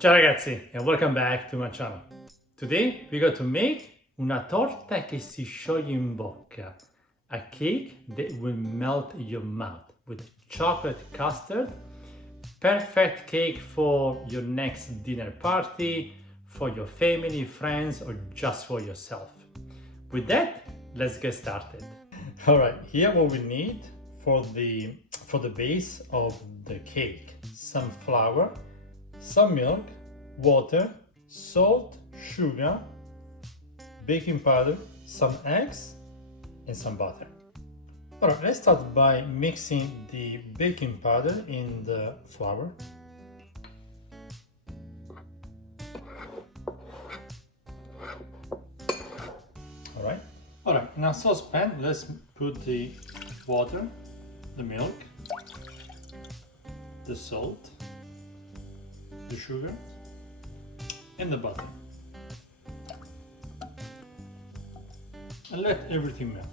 Ciao ragazzi and welcome back to my channel. Today we're going to make una torta che si scioglie in bocca, a cake that will melt in your mouth with chocolate custard. Perfect cake for your next dinner party, for your family, friends, or just for yourself. With that, let's get started. All right, here what we need for the base of the cake: some flour, some milk, water, salt, sugar, baking powder, some eggs, and some butter. All right, let's start by mixing the baking powder in the flour. All right, in a saucepan, let's put the water, the milk, the salt, the sugar, and the butter. And let everything melt.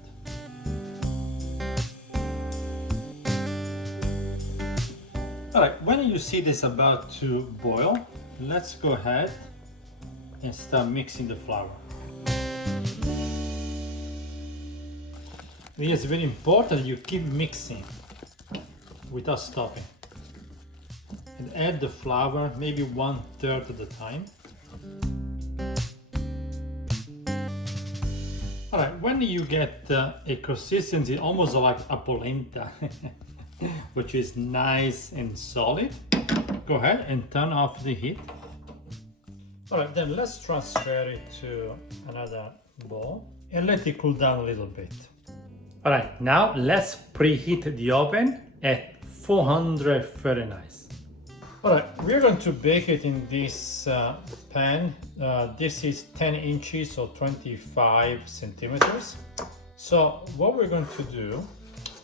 Alright, when you see this about to boil, let's go ahead and start mixing the flour. It's very important you keep mixing without stopping. And add the flour maybe 1/3 of the time. Alright, when you get a consistency almost like a polenta, which is nice and solid, go ahead and turn off the heat. Alright, then let's transfer it to another bowl and let it cool down a little bit. Alright, now let's preheat the oven at 400 Fahrenheit. Alright, we're going to bake it in this pan. This is 10 inches or 25 centimeters. So what we're going to do,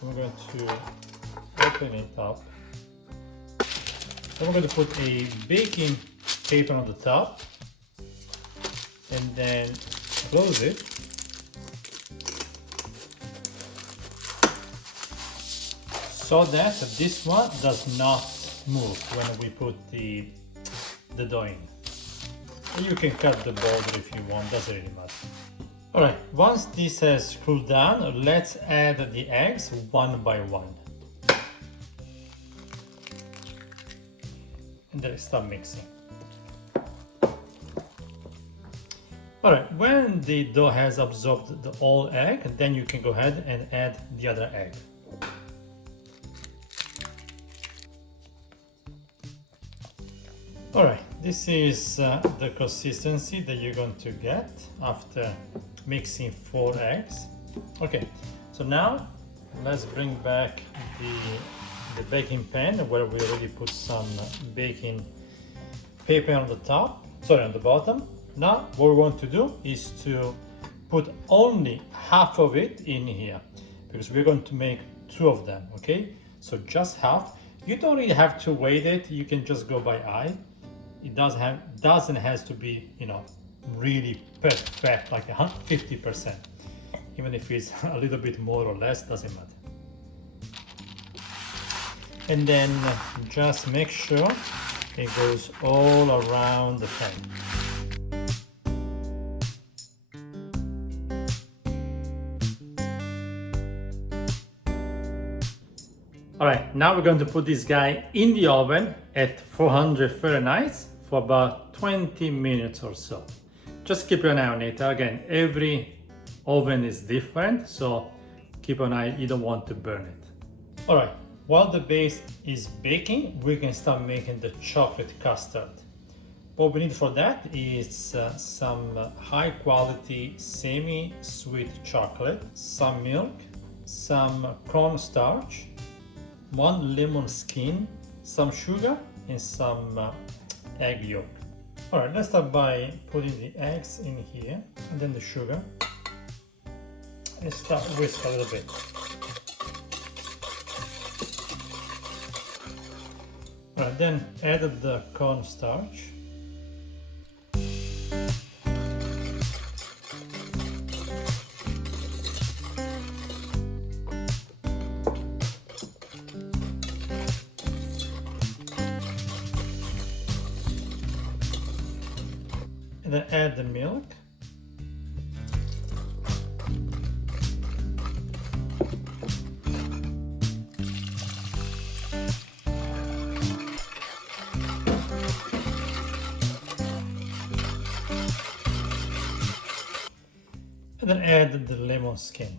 we're going to open it up. Then we're going to put a baking paper on the top and then close it. So that this one does not move when we put the dough in. And you can cut the border if you want, doesn't really matter. Alright, once this has cooled down, let's add the eggs one by one. And then start mixing. Alright, when the dough has absorbed the whole egg, then you can go ahead and add the other egg. Alright, this is the consistency that you're going to get after mixing 4 eggs. Okay, so now let's bring back the baking pan where we already put some baking paper on the top, on the bottom. Now what we want to do is to put only half of it in here because we're going to make 2 of them, okay? So just half. You don't really have to weight it, you can just go by eye. It doesn't have to be, really perfect, like 50%. Even if it's a little bit more or less, doesn't matter. And then just make sure it goes all around the pan. Alright, now we're going to put this guy in the oven at 400 Fahrenheit for about 20 minutes or so. Just keep an eye on it. Again, every oven is different, so keep an eye, you don't want to burn it. Alright, while the base is baking, we can start making the chocolate custard. What we need for that is some high quality semi-sweet chocolate, some milk, some cornstarch, 1 lemon skin, some sugar, and some egg yolk. Alright, let's start by putting the eggs in here, and then the sugar, and start whisk a little bit. Alright, then add the cornstarch. And then add the milk. And then add the lemon skin.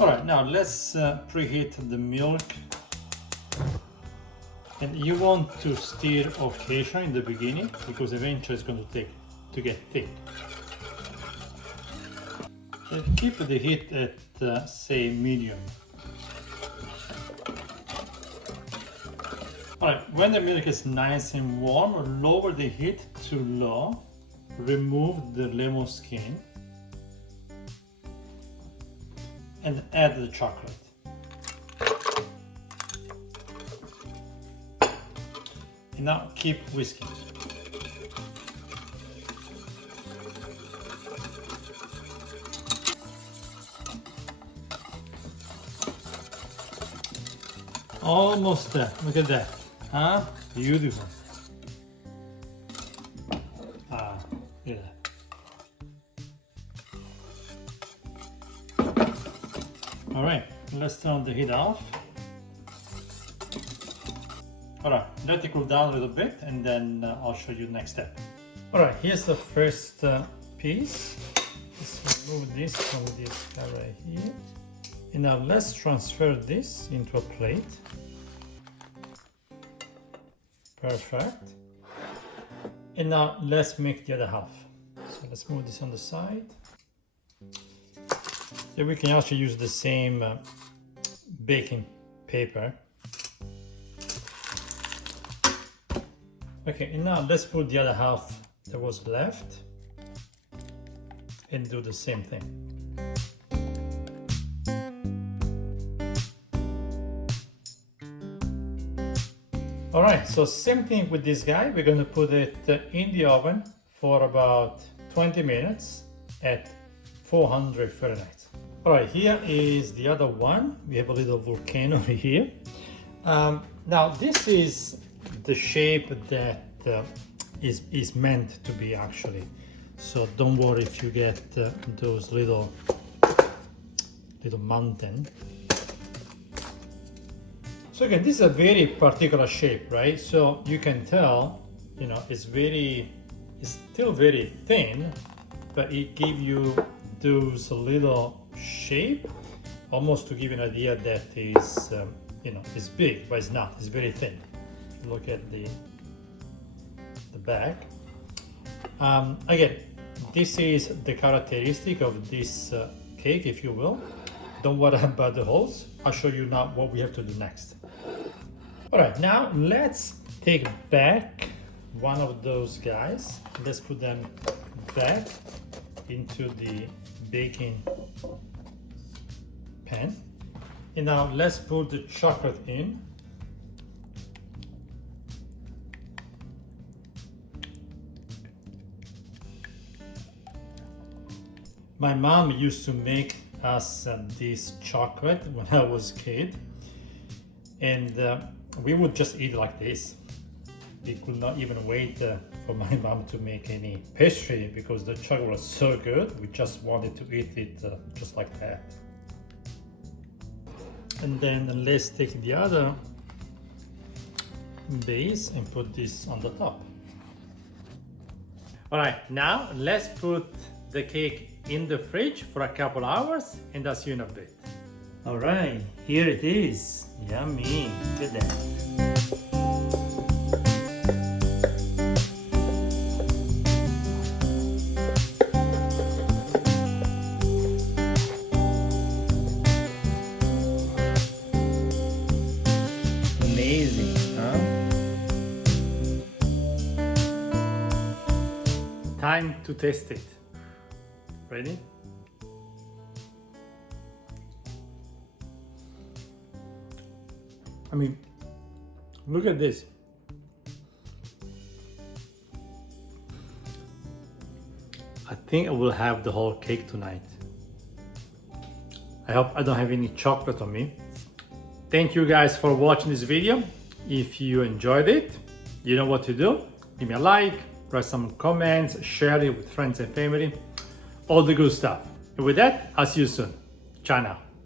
Alright, now let's preheat the milk. And you want to stir occasionally in the beginning because eventually it's going to get thick. And keep the heat at say medium. Alright, when the milk is nice and warm, lower the heat to low. Remove the lemon skin and add the chocolate. And now keep whisking. Almost there. Look at that. Huh? Beautiful. Yeah. All right, let's turn the heat off. All right, let it cool down a little bit and then I'll show you the next step. All right, here's the first piece. Let's remove this from this guy right here. And now let's transfer this into a plate. Perfect. And now let's make the other half. So let's move this on the side. Then we can also use the same baking paper. Okay, and now let's put the other half that was left and do the same thing. All right, so same thing with this guy. We're going to put it in the oven for about 20 minutes at 400 Fahrenheit. All right, here is the other one. We have a little volcano here. Now this is the shape that is meant to be actually. So don't worry if you get those little mountain. So again, this is a very particular shape, right? So you can tell, you know, it's still very thin, but it gives you those little shape, almost to give you an idea that is, you know, it's big, but it's not. It's very thin. Look at the back. Again, this is the characteristic of this cake, if you will. Don't worry about the holes. I'll show you now what we have to do next. All right, now let's take back one of those guys. Let's put them back into the baking pan. And now let's put the chocolate in. My mom used to make us this chocolate when I was a kid, and we would just eat like this. We could not even wait for my mom to make any pastry because the chocolate was so good. We just wanted to eat it just like that. And then let's take the other base and put this on the top. All right, now let's put the cake in the fridge for a couple hours and I'll see you in a bit. All right, here it is. Yummy, look at that. Amazing, huh? Time to taste it. Ready? I mean, look at this. I think I will have the whole cake tonight. I hope I don't have any chocolate on me. Thank you guys for watching this video. If you enjoyed it, You know what to do. Give me a like, write some comments, share it with friends and family, all the good stuff. And with that, I'll see you soon. Ciao now.